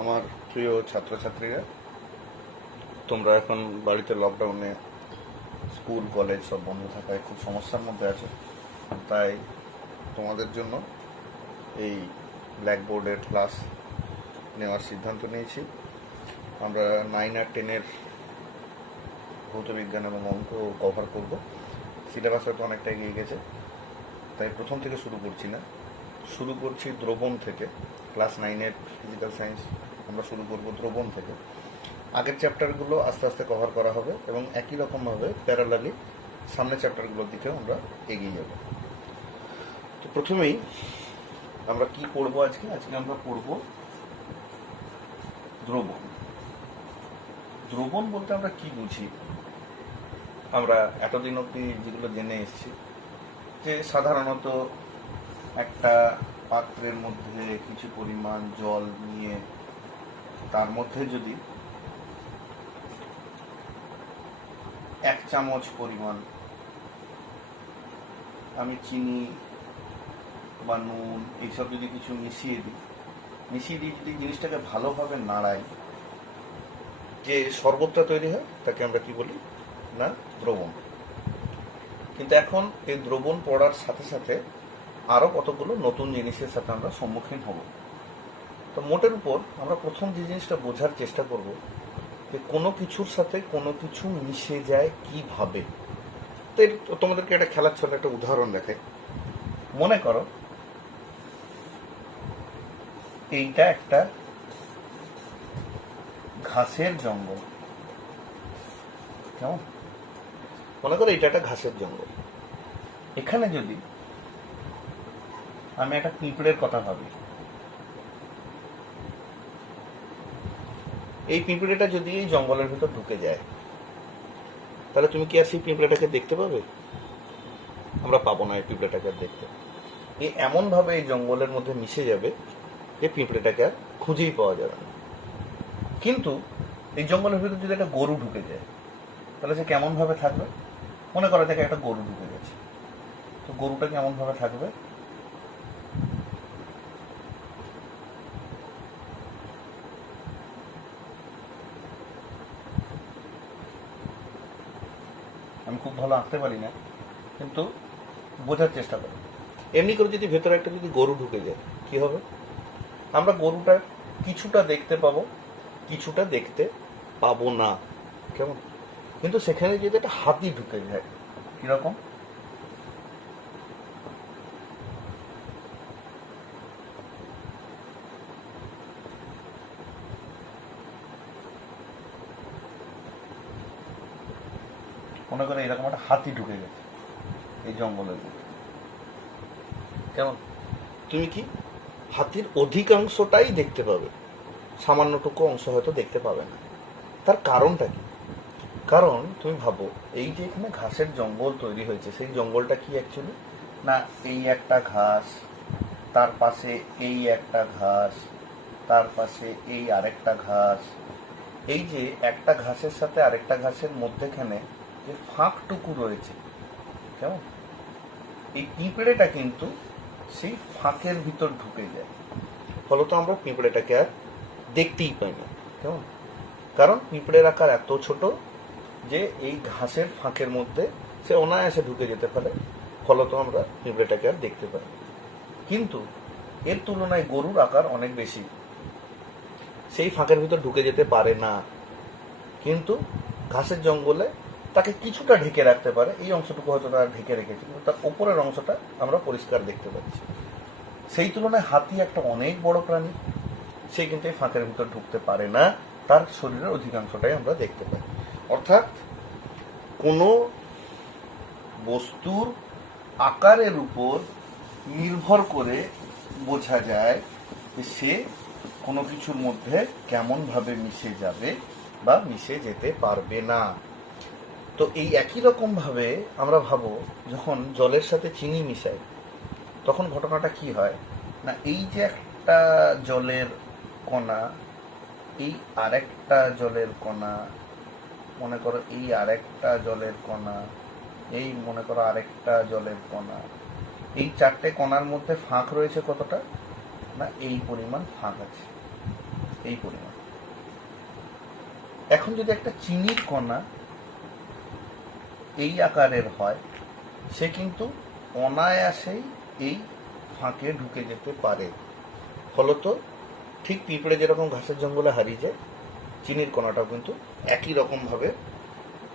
আমার প্রিয় ছাত্রছাত্রীরা, তোমরা এখন বাড়িতে লকডাউনে স্কুল কলেজ সব বন্ধ থাকায় খুব সমস্যার মধ্যে আছো। তাই তোমাদের জন্য এই ব্ল্যাকবোর্ডের ক্লাস নেওয়ার সিদ্ধান্ত নিয়েছি। আমরা 9 আর 10-এর ভৌতবিজ্ঞান এবং অঙ্ক কভার করব। সিলেবাস হয়তো অনেকটা এগিয়ে গেছে, তাই প্রথম থেকে শুরু করছি না, শুরু করছি দ্রবণ থেকে। ক্লাস 9-এর ফিজিক্যাল সায়েন্স আমরা শুরু করব দ্রবণ থেকে। আগের চ্যাপ্টারগুলো আস্তে আস্তে কভার করা হবে এবং একই রকমভাবে প্যারালালি সামনের চ্যাপ্টারগুলোর দিকেও আমরা এগিয়ে যাব। তো প্রথমেই আমরা কি পড়বো আজকে আমরা পড়ব দ্রবণ। দ্রবণ বলতে আমরা কি বুঝি? আমরা এতদিন অবধি যেগুলো জেনে এসেছি যে সাধারণত একটা পাত্রের মধ্যে কিছু পরিমাণ জল নিয়ে তার মধ্যে যদি 1 চামচ পরিমাণ আমি চিনি বা নুন এইসব যদি কিছু মিশিয়ে দিয়ে যদি জিনিসটাকে ভালোভাবে নাড়াই, যে শরবতটা তৈরি হয় তাকে আমরা কি বলি না দ্রবণ। কিন্তু এখন এই দ্রবণ পড়ার সাথে সাথে আরও কতগুলো নতুন জিনিসের সাথে আমরা সম্মুখীন হব। তো মোটের উপর আমরা প্রথম যে জিনিসটা বোঝার চেষ্টা করব যে কোনো কিছুর সাথে কোনো কিছু মিশে যায় কিভাবে। তো তোমাদেরকে একটা খেলার ছলে একটা উদাহরণ দেখে। মনে করো এইটা একটা ঘাসের জঙ্গল, কেমন? মনে করো এটা একটা ঘাসের জঙ্গল। এখানে যদি আমি একটা পিঁপড়ের কথা ভাবি, এই পিঁপড়েটা যদি এই জঙ্গলের ভিতর ঢুকে যায়, তাহলে তুমি কি আর সেই পিঁপড়েটাকে দেখতে পাবে? আমরা পাবো না এই পিঁপড়েটাকে আর দেখতে। এমনভাবে এই জঙ্গলের মধ্যে মিশে যাবে যে পিঁপড়েটাকে আর খুঁজেই পাওয়া যাবে না। কিন্তু এই জঙ্গলের ভিতর যদি একটা গরু ঢুকে যায়, তাহলে সে কেমনভাবে থাকবে? মনে করা যাক একটা গরু ঢুকে গেছে, তো গরুটা কেমনভাবে থাকবে? আমি খুব ভালো আঁকতে পারি না, কিন্তু বোঝার চেষ্টা করি। এমনি করে যদি ভেতরে একটা যদি গরু ঢুকে যায়, কি হবে? আমরা গরুটা কিছুটা দেখতে পাবো, কিছুটা দেখতে পাবো না, কেমন? কিন্তু সেখানে যদি একটা হাতি ঢুকে যায়, কিরকম? মনে করে এরকম একটা হাতি ঢুকে গেছে এই জঙ্গলের মধ্যে, কেমন? তুমি কি হাতির অধিকাংশটাই দেখতে পাবে, সামান্যটুকু অংশ হয়তো দেখতে পাবে না। তার কারণটা কি? কারণ তুমি ভাবো, এই যে এখানে ঘাসের জঙ্গল তৈরি হয়েছে, সেই জঙ্গলটা কি অ্যাকচুয়ালি না এই একটা ঘাস, তার পাশে এই একটা ঘাস, তার পাশে এই আরেকটা ঘাস। এই যে একটা ঘাসের সাথে আরেকটা ঘাসের মধ্যেখানে যে ফাঁকটুকু রয়েছে, কেমন? এই পিঁপড়েটা কিন্তু সেই ফাঁকের ভিতর ঢুকে যায়, ফলত আমরা পিঁপড়েটাকে আর দেখতেই পাই না, কেমন? কারণ পিঁপড়ের আকার এত ছোট যে এই ঘাসের ফাঁকের মধ্যে সে অনায়াসে ঢুকে যেতে পারে, ফলত আমরা পিঁপড়েটাকে আর দেখতে পাই। কিন্তু এর তুলনায় গরুর আকার অনেক বেশি, সেই ফাঁকের ভিতর ঢুকে যেতে পারে না, কিন্তু ঘাসের জঙ্গলে তাকে কিছুটা ঢেকে রাখতে পারে। এই অংশটুকু হয়তো তারা ঢেকে রেখেছে, কিন্তু তার উপরের অংশটা আমরা পরিষ্কার দেখতে পাচ্ছি। সেই তুলনায় হাতি একটা অনেক বড় প্রাণী, সে কিন্তু এই ফাঁকের ভিতর ঢুকতে পারে না, তার শরীরের অধিকাংশটাই আমরা দেখতে পাই। অর্থাৎ কোনো বস্তুর আকারের উপর নির্ভর করে বোঝা যায় যে সে কোনো কিছুর মধ্যে কেমনভাবে মিশে যাবে বা মিশে যেতে পারবে না। তো এই একই রকমভাবে আমরা ভাবো, যখন জলের সাথে চিনি মিশাই, তখন ঘটনাটা কি হয় না, এই যে একটা জলের কণা, এই আরেকটা জলের কণা, মনে করো এই আরেকটা জলের কণা, এই মনে করো আরেকটা জলের কণা, এই 4টে কণার মধ্যে ফাঁক রয়েছে কতটা না এই পরিমাণ ফাঁক আছে। এই পরিমাণ। এখন যদি একটা চিনির কণা এই আকারের হয়, সে কিন্তু অনায়াসেই এই ফাঁকে ঢুকে যেতে পারে। ফলত ঠিক পিঁপড়ে যেরকম ঘাসের জঙ্গলে হারিয়ে যায়, চিনির কণাটাও কিন্তু একই রকমভাবে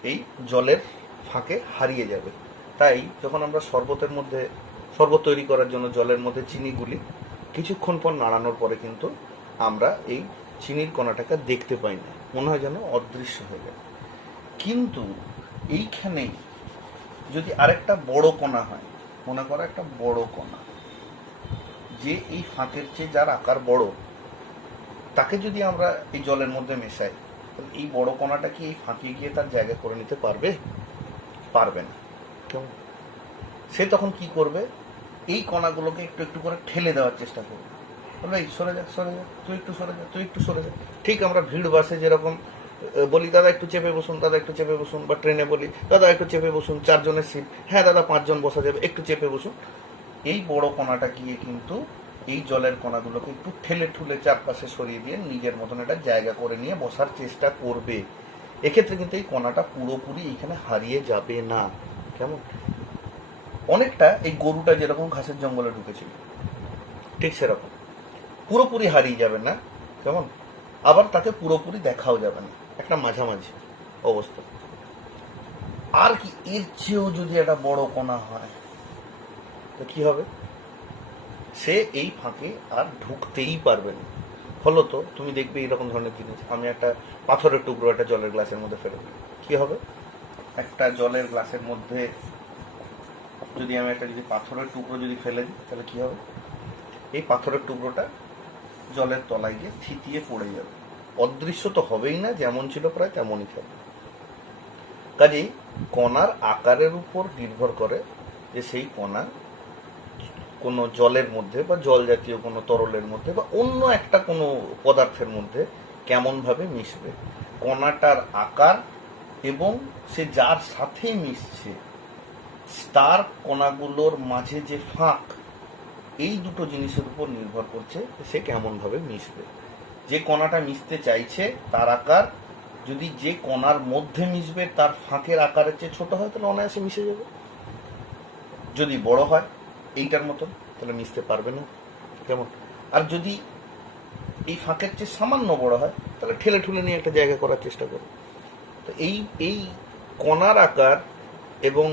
এই জলের ফাঁকে হারিয়ে যাবে। তাই যখন আমরা শরবত তৈরি করার জন্য জলের মধ্যে চিনি গুলি, কিছুক্ষণ পর নাড়ানোর পরে কিন্তু আমরা এই চিনির কণাটাকে দেখতে পাই না, মনে হয় যেন অদৃশ্য হয়ে যায়। কিন্তু এইখানেই যদি আরেকটা বড় কণা হয়, মনে করো একটা বড় কণা, যে এই ফাঁকের চেয়ে যার আকার বড়, তাকে যদি আমরা এই জলের মধ্যে মেশাই, তাহলে এই বড় কণাটা কি এই ফাঁকে গিয়ে তার জায়গা করে নিতে পারবে? পারবে না। কেমন? সে তখন কি করবে? এই কণাগুলোকে একটু একটু করে ঠেলে দেওয়ার চেষ্টা করবে, বলবে এই সরে যা, সরে যা, তুই একটু সরে যা, তুই একটু সরে যা। ঠিক আমরা ভিড় বাসে যেরকম বলি দাদা একটু চেপে বসুন, দাদা একটু চেপে বসুন, বা ট্রেনে বলি দাদা একটু চেপে বসুন, 4 জনের সিট, হ্যাঁ দাদা 5 জন বসা যাবে, একটু চেপে বসুন। এই বড় কণাটা গিয়ে কিন্তু এই জলের কণাগুলোকে একটু ঠেলে ঠুলে চারপাশে সরিয়ে দিয়ে নিজের মতন একটা জায়গা করে নিয়ে বসার চেষ্টা করবে। এক্ষেত্রে কিন্তু এই কণাটা পুরোপুরি এখানে হারিয়ে যাবে না। কেমন? অনেকটা এই গরুটা যেরকম ঘাসের জঙ্গলে ঢুকেছিল, ঠিক সেরকম পুরোপুরি হারিয়ে যাবে না। কেমন? আবার তাকে পুরোপুরি দেখাও যাবে না, একটা মাঝামাঝি অবস্থা। আর কি এর চেয়েও যদি একটা বড় কণা হয়, তো কি হবে? সে এই ফাঁকে আর ঢুকতেই পারবে না। ফলত তুমি দেখবে এইরকম ধরনের জিনিস, আমি একটা পাথরের টুকরো একটা জলের গ্লাসের মধ্যে ফেলে দিই, কি হবে? একটা জলের গ্লাসের মধ্যে যদি আমি একটা পাথরের টুকরো যদি ফেলে দিই, তাহলে কি হবে? এই পাথরের টুকরোটা জলের তলায় গিয়ে থিতিয়ে পড়ে যাবে, অদৃশ্য তো হবেই না, যেমন ছিল প্রায় তেমনই থাকবে। কাজেই কণার আকারের উপর নির্ভর করে যে সেই কণা কোনো জলের মধ্যে বা জল জাতীয় কোনো তরলের মধ্যে বা অন্য একটা কোনো পদার্থের মধ্যে কেমনভাবে মিশবে। কণাটার আকার এবং সে যার সাথে মিশছে তার কণাগুলোর মাঝে যে ফাঁক, এই দুটো জিনিসের উপর নির্ভর করছে সে কেমনভাবে মিশবে। যে কণাটা মিশতে চাইছে তার আকার যদি যে কণার মধ্যে মিশবে তার ফাঁকের আকারের চেয়ে ছোট হয়, তাহলে অনায়াসে মিশে যাবে। যদি বড় হয় এইটার মতন, তাহলে মিশতে পারবে না। কেমন? আর যদি এই ফাঁকের চেয়ে সামান্য বড় হয়, তাহলে ঠেলে ঠুলে নিয়ে একটা জায়গা করার চেষ্টা করবে। তো এই কণার আকার এবং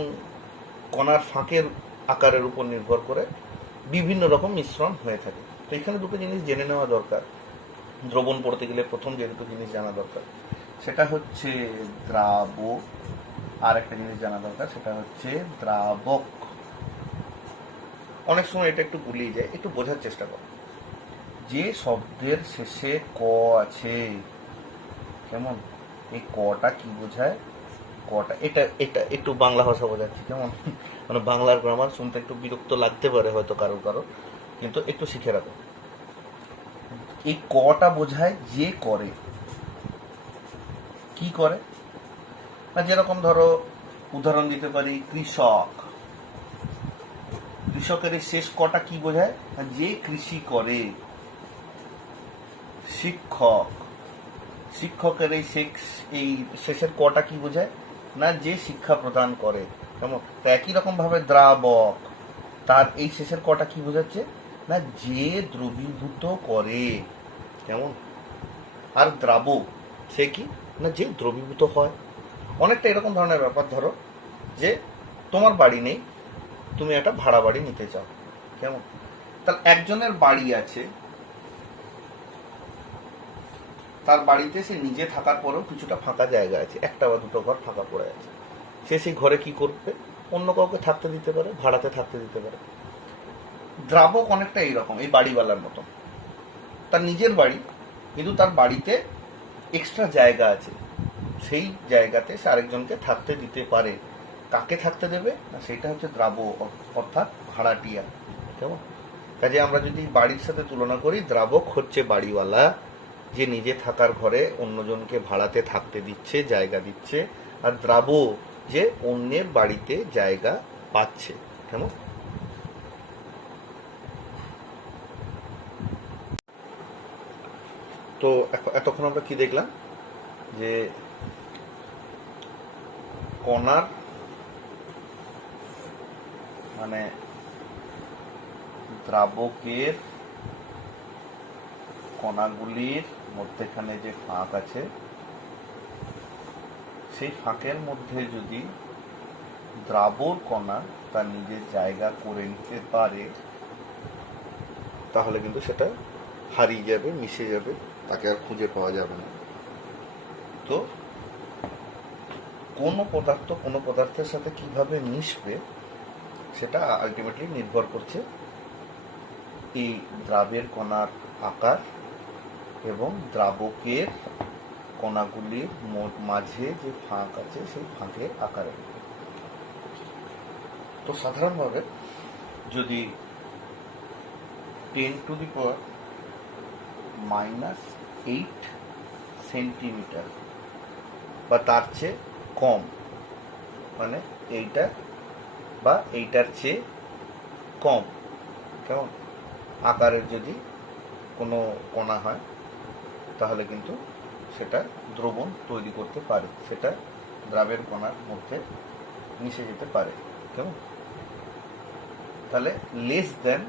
কণার ফাঁকের আকারের উপর নির্ভর করে বিভিন্ন রকম মিশ্রণ হয়ে থাকে। তো এখানে দুটো জিনিস জেনে নেওয়া দরকার। দ্রবণ পড়তে গেলে প্রথম যে দুটো জিনিস জানা দরকার সেটা হচ্ছে দ্রাবক, আর একটা জিনিস জানা দরকার সেটা হচ্ছে দ্রাবক। অনেক সময় এটা একটু গুলিয়ে যায়, একটু বোঝার চেষ্টা করো। যে শব্দের শেষে ক আছে, কেমন? এই কটা কি বোঝায়? কটা এটা এটা একটু বাংলা ভাষা বোঝাচ্ছি, কেমন? মানে বাংলার গ্রামার শুনতে একটু বিরক্ত লাগতে পারে হয়তো কারো, কিন্তু একটু শিখে রাখো। এই কটা বোঝায় যে করে। কি করে? না যেরকম ধরো উদাহরণ দিতে পারি, কৃষক। কৃষকের এই শেষ কটা কি বোঝায়? যে কৃষি করে। শিক্ষক, শিক্ষকের এই শেষের কটা কি বোঝায়? না যে শিক্ষা প্রদান করে। কেমন? তো একই রকম ভাবে দ্রাবক, তার এই শেষের কটা কি বোঝাচ্ছে? না যে দ্রবীভূত করে। কেমন? আর দ্রাবক সে কি? না যে দ্রবীভূত হয়। অনেকটা এরকম ধরনের ব্যাপার। ধরো যে তোমার বাড়ি নেই, তুমি একটা ভাড়া বাড়ি নিতে চাও। কেমন? তাহলে একজনের বাড়ি আছে, তার বাড়িতে সে নিজে থাকার পরেও কিছুটা ফাঁকা জায়গা আছে, একটা বা দুটো ঘর ফাঁকা পড়ে আছে। সে সেই ঘরে কি করবে? অন্য কাউকে থাকতে দিতে পারে, ভাড়াতে থাকতে দিতে পারে। দ্রাবক অনেকটা এইরকম, এই বাড়িওয়ালার মতো। তার নিজের বাড়ি, কিন্তু তার বাড়িতে এক্সট্রা জায়গা আছে, সেই জায়গাতে সে আরেকজনকে থাকতে দিতে পারে। কাকে থাকতে দেবে? না সেটা হচ্ছে দ্রাবক, অর্থাৎ ভাড়াটিয়া। কেমন? কাজে আমরা যদি বাড়ির সাথে তুলনা করি, দ্রাবক হচ্ছে বাড়িওয়ালা, যে নিজে থাকার ঘরে অন্যজনকে ভাড়াতে থাকতে দিচ্ছে, জায়গা দিচ্ছে। আর দ্রাবক যে অন্যের বাড়িতে জায়গা পাচ্ছে। কেমন? তো এতক্ষণ আমরা কি দেখলাম, যে কণার মানে দ্রাবকের কণাগুলির মধ্যেখানে যে ফাঁক আছে, সেই ফাঁকের মধ্যে যদি দ্রাবক কণা তার নিজের জায়গা করে নিতে পারে, তাহলে কিন্তু সেটা হারিয়ে যাবে, মিশে যাবে, তাকে আর খুঁজে পাওয়া যাবে না। তো কোনো পদার্থের সাথে কিভাবে মিশবে সেটা আলটিমেটলি নির্ভর করছে এই দ্রাবের কণার আকার এবং দ্রাবকের কণাগুলির মাঝে যে ফাঁক আছে সেই ফাঁকের আকারের। তো সাধারণভাবে যদি 10⁻⁸ সেন্টিমিটার বা তার চেয়ে কম, মানে এইটা বা এইটার চেয়ে কম কেমন আকারের যদি কোনো কণা হয়, তাহলে কিন্তু সেটা দ্রবণ তৈরি করতে পারে, সেটা দ্রাবের কণার মধ্যে মিশে যেতে পারে। কেমন? তাহলে লেস দেন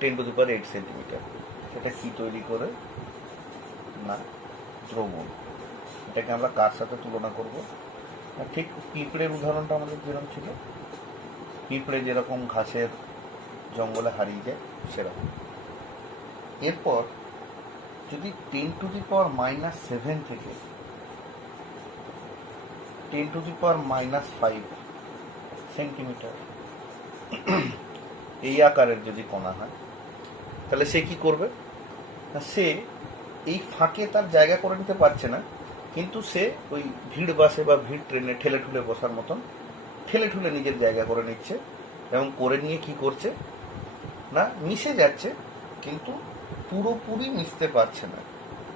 10⁸ সেন্টিমিটার সেটা কি তৈরি করে না দ্রবণ। এটাকে আমরা কার সাথে তুলনা করব? ঠিক পিঁপড়ের উদাহরণটা আমাদের যেরকম ছিল, পিঁপড়ে যেরকম ঘাসের জঙ্গলে হারিয়ে যায় সেরকম। এরপর যদি 10⁻⁷ থেকে 10⁻⁵ সেন্টিমিটার এই আকারের যদি কণা হয়, তাহলে সে কি করবে? সে এই ফাঁকে তার জায়গা করে নিতে পারছে না, কিন্তু সে ওই ভিড় বাসে বা ভিড় ট্রেনে ঠেলে ঠুলে বসার মতন ঠেলে ঠুলে নিজের জায়গা করে নিচ্ছে, এবং করে নিয়ে কি করছে না মিশে যাচ্ছে, কিন্তু পুরোপুরি মিশতে পারছে না।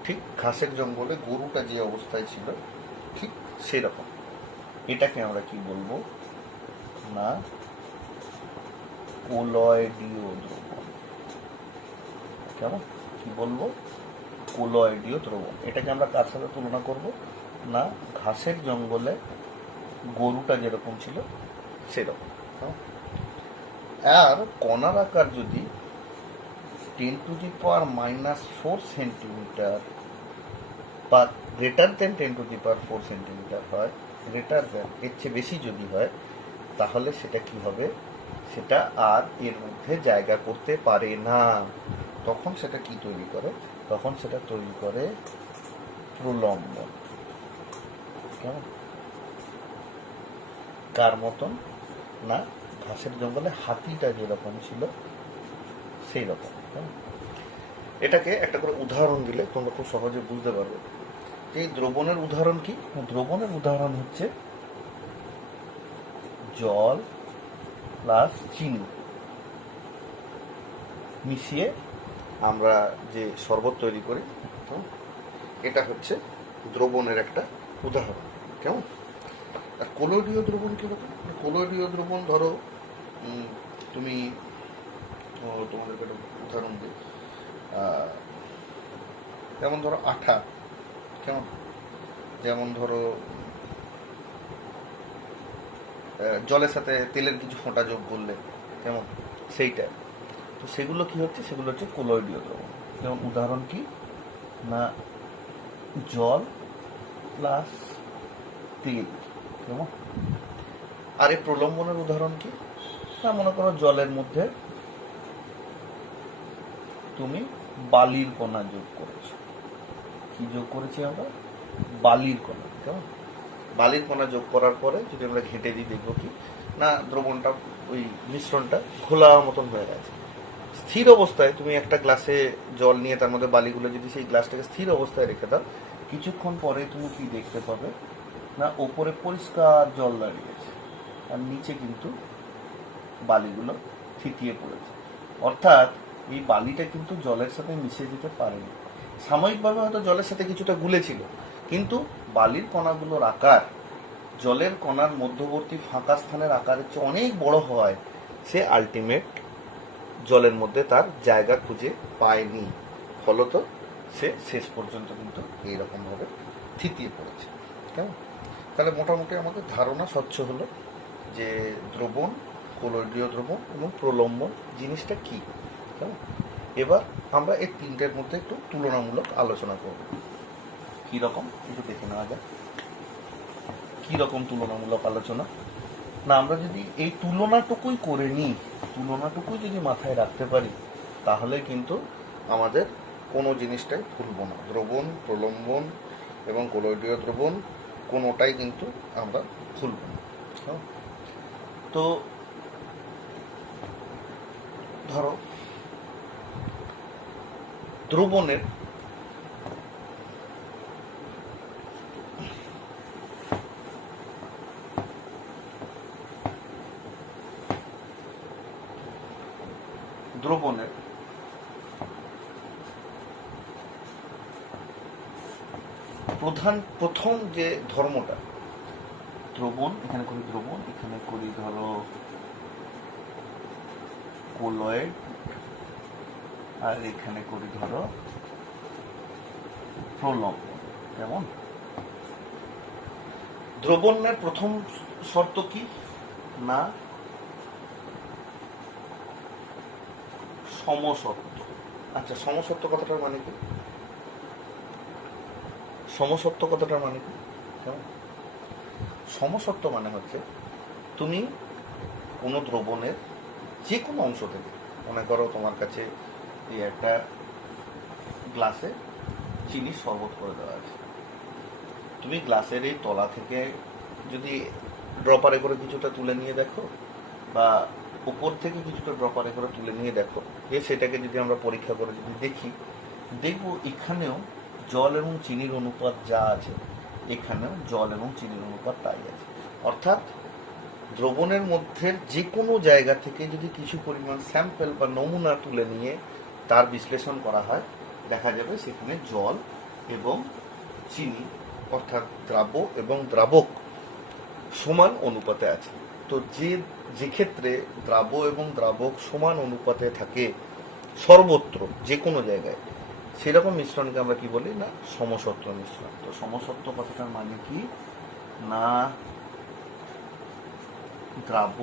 ঠিক ঘাসের জঙ্গলে গরুটা যে অবস্থায় ছিল ঠিক সেরকম। এটাকে আমরা কি বলবো না কোলয়েডীয় দ্রবণ। কেমন? কি বলবো? কোলয়েডীয় দ্রবণ। এটাকে আমরা কার সাথে তুলনা করব না ঘাসের জঙ্গলে গরুটা যেরকম ছিল সেরকম। আর কণার আকার যদি 10⁻⁴ সেন্টিমিটার বা গ্রেটার দেন 10⁻⁴ সেন্টিমিটার হয়, গ্রেটার দেন এর চেয়ে বেশি যদি হয়, তাহলে সেটা কি হবে? সেটা আর এর মধ্যে জায়গা করতে পারে না। তখন সেটা কি তৈরি করে? তখন সেটা তৈরি করে প্রলম্বন। কেমন? কার মতন না ঘাসের জঙ্গলে হাতিটা যেরকম ছিল সেই রকম। এটাকে একটা করে উদাহরণ দিলে তোমরা খুব সহজে বুঝতে পারবে। এই দ্রবণের উদাহরণ কি? দ্রবণের উদাহরণ হচ্ছে জল প্লাস চিনি মিশিয়ে আমরা যে শরবত তৈরি করি, এটা হচ্ছে দ্রবণের একটা উদাহরণ। কেমন? আর কোলয়েডীয় দ্রবণ কীরকম? কোলয়েডীয় দ্রবণ ধরো তুমি তোমাদেরকে একটা উদাহরণ দিই, যেমন ধরো আঠা। কেমন? যেমন ধরো জলের সাথে তেলের কিছু ফোঁটা যোগ করলে কেমন সেইটা। তো সেগুলো কি হচ্ছে? সেগুলো হচ্ছে কোলয়েডীয় দ্রবণ। যেমন উদাহরণ কি না জল প্লাস তেল। কেমন? আর এই প্রলম্বনের উদাহরণ কি না মনে করো জলের মধ্যে তুমি বালির কণা যোগ করেছো। কি যোগ করেছি আমরা? বালির কণা। কেমন? বালির কণা যোগ করার পরে যদি আমরা ঘেঁটে দিই, দেখবো কি না দ্রবণটা ওই মিশ্রণটা ঘোলা মতন হয়ে গেছে। স্থির অবস্থায় তুমি একটা গ্লাসে জল নিয়ে তার মধ্যে বালিগুলো যদি সেই গ্লাসটাকে স্থির অবস্থায় রেখে দাও, কিছুক্ষণ পরে তুমি কি দেখতে পাবে না ওপরে পরিষ্কার জল দাঁড়িয়েছে আর নিচে কিন্তু বালিগুলো থিতিয়ে পড়েছে। অর্থাৎ এই বালিটা কিন্তু জলের সাথে মিশে যেতে পারেনি। সাময়িকভাবে হয়তো জলের সাথে কিছুটা গুলেছিল, কিন্তু বালির কণাগুলোর আকার জলের কণার মধ্যবর্তী ফাঁকা স্থানের আকারের চেয়ে অনেক বড় হয়, সে আলটিমেট জলের মধ্যে তার জায়গা খুঁজে পায়নি। ফলত সে শেষ পর্যন্ত কিন্তু এইরকমভাবে থিতিয়ে পড়েছে। কেমন? তাহলে মোটামুটি আমাদের ধারণা স্বচ্ছ হলো যে দ্রবণ, কোলয়েডীয় দ্রবণ এবং প্রলম্বন জিনিসটা কী। কেমন? এবার আমরা এই তিনটের মধ্যে একটু তুলনামূলক আলোচনা করব। কীরকম একটু দেখে নেওয়া যাক। কীরকম তুলনামূলক আলোচনা? না, আমরা যদি এই তুলনাটুকুই করে নিই, তুলনাটুকুই যদি মাথায় রাখতে পারি, তাহলে কিন্তু আমাদের কোনো জিনিসটাই ভুলব না। দ্রবণ, প্রলম্বন এবং কোলয়েডীয় দ্রবণ কোনোটাই কিন্তু আমরা ভুলব না। তো ধরো দ্রবণের প্রথম যে ধর্মটা, দ্রবণ, এখানে করি দ্রবণ, এখানে করি ধরো কোলয়েড, আর এখানে করি ধরো প্রলম্বন। কেমন? দ্রবণের প্রথম শর্ত কি? না সমসত্ব। আচ্ছা, সমসত্ব কথাটার মানে কি? সমসত্ব কথাটার মানে কি? কেমন? সমসত্ব মানে হচ্ছে তুমি কোনো দ্রবণের যে কোনো অংশ থেকে, মনে করো তোমার কাছে এই একটা গ্লাসে চিনি শরবত করে দেওয়া আছে, তুমি গ্লাসের এই তলা থেকে যদি ড্রপারে করে কিছুটা তুলে নিয়ে দেখো, বা উপর থেকে কিছুটা ড্রপারে করে তুলে নিয়ে দেখো, সেটাকে যদি আমরা পরীক্ষা করে যদি দেখবো এখানেও জল এবং চিনির অনুপাত যা আছে, এখানেও জল এবং চিনির অনুপাত তাই আছে। অর্থাৎ দ্রবণের মধ্যে যে কোনো জায়গা থেকে যদি কিছু পরিমাণ স্যাম্পল বা নমুনা তুলে নিয়ে তার বিশ্লেষণ করা হয়, দেখা যাবে সেখানে জল এবং চিনি অর্থাৎ দ্রাব্য এবং দ্রাবক সমান অনুপাতে আছে। তো যে ক্ষেত্রে দ্রাব্য এবং দ্রাবক সমান অনুপাতে থাকে সর্বত্র যে কোনো জায়গায়, সেরকম মিশ্রণকে আমরা কি বলি? না সমসত্ব মিশ্রণ। তো সমসত্ব কথাটার মানে কি? না দ্রাব্য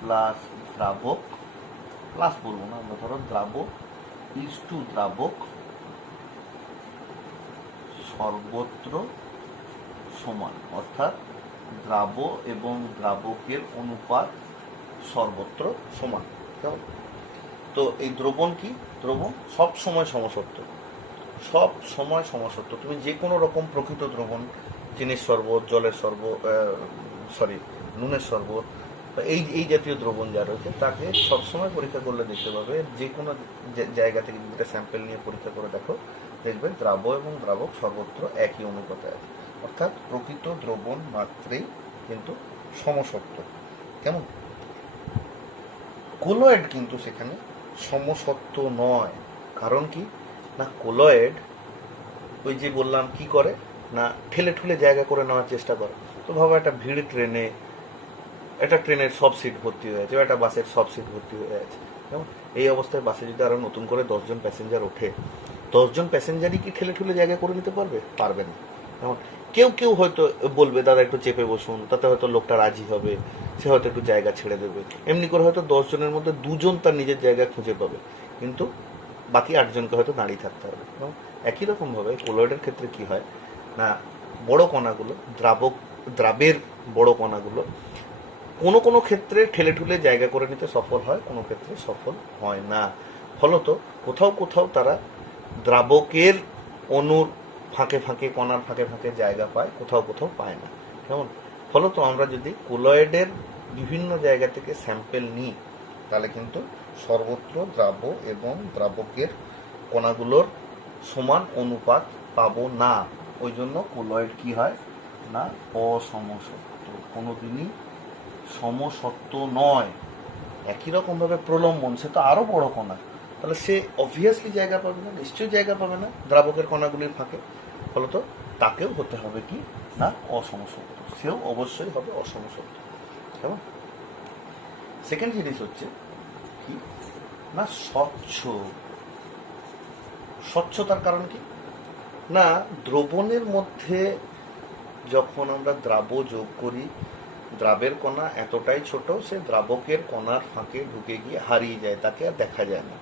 প্লাস দ্রাবক, প্লাস বলবো না আমরা, ধরো দ্রাব্য ইজ টু দ্রাবক সর্বত্র সমান, অর্থাৎ দ্রাব্য এবং দ্রাবকের অনুপাত সর্বত্র সমান। কেমন? তো এই দ্রবণ কি? দ্রবণ সব সময় সমসত্ব, সব সময় সমসত্ব। তুমি যে কোনো রকম প্রকৃত দ্রবণ, চিনির শরবত, জলের শরবত, নুনের শরবত, এই জাতীয় দ্রবণ যা রয়েছে তাকে সবসময় পরীক্ষা করলে দেখতে পাবে, যে কোনো জায়গা থেকে যেটা স্যাম্পেল নিয়ে পরীক্ষা করে দেখো, দেখবে দ্রাব্য এবং দ্রাবক সর্বত্র একই অনুপাতে আছে। অর্থাৎ প্রকৃত দ্রবণ মাত্রেই কিন্তু সমসত্ব। কেমন? কোলয়েড কিন্তু সেখানে সমসত্ব নয়। কারণ কি? না কোলয়েড ওই যে বললাম কি করে, না ঠেলে ঠুলে জায়গা করে নেওয়ার চেষ্টা করে। তো ভাবো একটা ভিড় ট্রেনে, একটা ট্রেনের সব সিট ভর্তি হয়ে আছে, একটা বাসের সব সিট ভর্তি হয়ে আছে। কেমন? এই অবস্থায় বাসে যদি আরো নতুন করে 10 জন প্যাসেঞ্জার ওঠে, 10 জন প্যাসেঞ্জারই কি ঠেলে ঠুলে জায়গা করে নিতে পারবে? পারবে না। কেমন? কেউ হয়তো বলবে দাদা একটু চেপে বসুন, তাতে হয়তো লোকটা রাজি হবে, সে হয়তো একটু জায়গা ছেড়ে দেবে। এমনি করে হয়তো 10 জনের মধ্যে 2 জন তার নিজের জায়গা খুঁজে পাবে, কিন্তু বাকি 8 জনকে হয়তো দাঁড়িয়ে থাকতে হবে। একই রকমভাবে কোলয়েডের ক্ষেত্রে কি হয় না, বড় কণাগুলো, দ্রাবের বড় কণাগুলো কোনো ক্ষেত্রে ঠেলে ঠুলে জায়গা করে নিতে সফল হয়, কোনো ক্ষেত্রে সফল হয় না। ফলত কোথাও তারা দ্রাবকের অণুর ফাঁকে ফাঁকে, কণার ফাঁকে ফাঁকে জায়গা পায়, কোথাও পায় না। কেমন? ফলত আমরা যদি কোলয়েডের বিভিন্ন জায়গা থেকে স্যাম্পেল নিই, তাহলে কিন্তু সর্বত্র দ্রাব্য এবং দ্রাবকের কণাগুলোর সমান অনুপাত পাবো না। ওই জন্য কোলয়েড কি হয় না অসমসত্ব, কোনোদিনই সমসত্ব নয়। একই রকমভাবে প্রলম্বন, সে তো আরো বড় কণা, তাহলে সে অবভিয়াসলি জায়গা পাবে না, নিশ্চয়ই জায়গা পাবে না দ্রাবকের কণাগুলির ফাঁকে। ফলত তাকেও হতে হবে কি না অসমসত্ব, সেও অবশ্যই হবে অসমসত্ব। কেমন? সেকেন্ড জিনিস হচ্ছে কি না স্বচ্ছ। স্বচ্ছতার কারণ কি না, দ্রবণের মধ্যে যখন আমরা দ্রাব্য যোগ করি, দ্রাবের কণা এতটাই ছোট, সে দ্রাবকের কণার ফাঁকে ঢুকে গিয়ে হারিয়ে যায়, তাকে আর দেখা যায় না।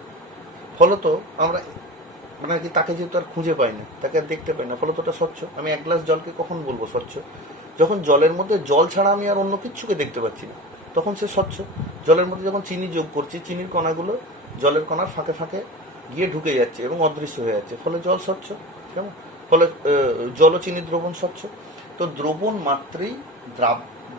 ফলত আমরা মানে কি তাকে যেহেতু আর খুঁজে পাই না, তাকে আর দেখতে পাই না, ফলত ওটা স্বচ্ছ। আমি এক গ্লাস জলকে কখন বলবো স্বচ্ছ? যখন জলের মধ্যে জল ছাড়া আমি আর অন্য কিচ্ছুকে দেখতে পাচ্ছি না, তখন সে স্বচ্ছ। জলের মধ্যে যখন চিনি যোগ করছি, চিনির কণাগুলো জলের কণার ফাঁকে ফাঁকে গিয়ে ঢুকে যাচ্ছে এবং অদৃশ্য হয়ে যাচ্ছে, ফলে জল স্বচ্ছ। কেমন? ফলে জল ও চিনির দ্রবণ স্বচ্ছ। তো দ্রবণ মাত্রেই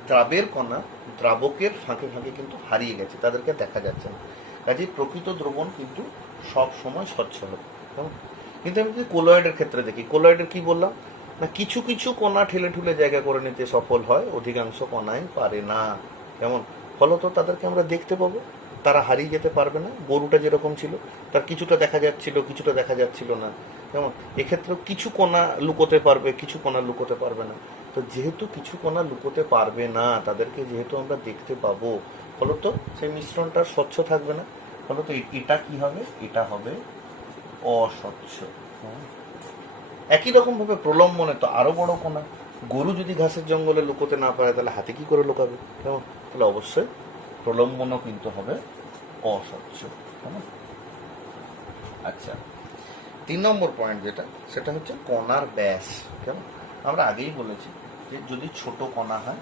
দ্রাবের কণা দ্রাবকের ফাঁকে ফাঁকে কিন্তু হারিয়ে গেছে, তাদেরকে দেখা যাচ্ছে না। কাজেই প্রকৃত দ্রবণ কিন্তু সব সময় স্বচ্ছ হবে। কেমন? কিন্তু আমি যদি কোলয়েডের ক্ষেত্রে দেখি, কোলয়েডের কি বললাম না, কিছু কিছু কণা ঠেলে ঠুলে জায়গা করে নিতে সফল হয়, অধিকাংশ কণাই পারে না। কেমন? ফলত তাদেরকে আমরা দেখতে পাবো, তারা হারিয়ে যেতে পারবে না। গরুটা যেরকম ছিল, তার কিছুটা দেখা যাচ্ছিল, কিছুটা দেখা যাচ্ছিল না। কেমন? এক্ষেত্রেও কিছু কণা লুকোতে পারবে, কিছু কণা লুকোতে পারবে না। তো যেহেতু কিছু কণা লুকোতে পারবে না, তাদেরকে যেহেতু আমরা দেখতে পাবো, ফলত সেই মিশ্রণটা স্বচ্ছ থাকবে না। ফলত এটা কি হবে? এটা হবে অস্বচ্ছ। একই রকম ভাবে প্রলম্বনে তো আরো বড় কণা। গরু যদি ঘাসের জঙ্গলে লুকোতে না পারে, তাহলে হাতে কি করে লুকাবে? কেমন? তাহলে অবশ্যই প্রলম্বনও কিন্তু হবে অস্বচ্ছ। কেমন? আচ্ছা, 3 নম্বর পয়েন্ট যেটা, সেটা হচ্ছে কণার ব্যাস। কেমন? আমরা আগেই বলেছি যে যদি ছোট কণা হয়,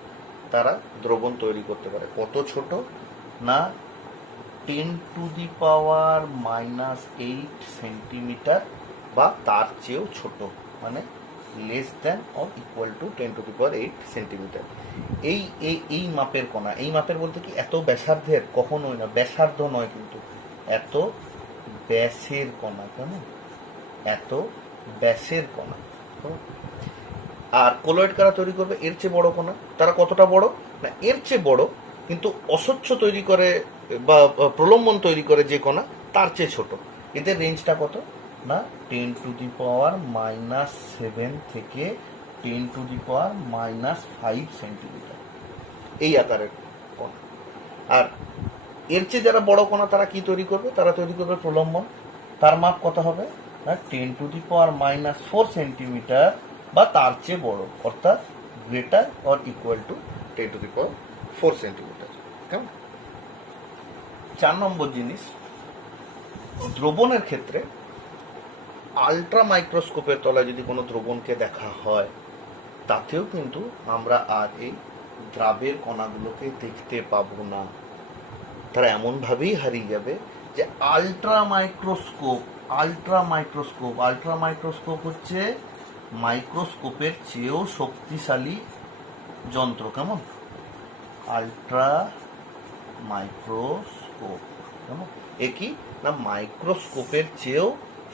তারা দ্রবণ তৈরি করতে পারে। কত ছোট না, 10⁻⁻8 সেন্টিমিটার বা তার চেয়েও ছোট, মানে less than or equal to 10⁸ centimetre. এই এই এই মাপের কণা, এই মাপের বলতে কি এত ব্যাসার্ধের? কখনোই না, ব্যাসার্ধ নয় কিন্তু, এত ব্যাসের কণা। কেমন? এত ব্যাসের কণা। আর কোলয়েড কারা তৈরি করবে? এর চেয়ে বড় কণা। তারা কতটা বড় না, এর চেয়ে বড়, কিন্তু অস্বচ্ছ তৈরি করে বা প্রলম্বন তৈরি করে যে কণা, তার চেয়ে ছোট। এদের রেঞ্জটা কত না, 10⁻⁻7 থেকে 10⁻⁻5 সেন্টিমিটার, এই আকারের কণা। আর এর চেয়ে যারা বড় কণা, তারা কি তৈরি করবে? তারা তৈরি করবে প্রলম্বন। তার মাপ কত হবে না, 10⁻⁻4 সেন্টিমিটার বা তার চেয়ে বড়, অর্থাৎ greater or equal to 10⁻4 centimetre. কেমন? 4 নম্বর জিনিস, দ্রবণের ক্ষেত্রে আলট্রা মাইক্রোস্কোপের তলায় যদি কোনো দ্রবণকে দেখা হয়, তাতেও কিন্তু আমরা আর এই দ্রাবের কণাগুলোকে দেখতে পাবো না। তারা এমনভাবেই হারিয়ে যাবে যে ultra microscope, ultra microscope, ultra microscope হচ্ছে মাইক্রোস্কোপের চেয়েও শক্তিশালী যন্ত্র। কেমন? Ultra microscope. কেমন? এ কি না, মাইক্রোস্কোপের চেয়েও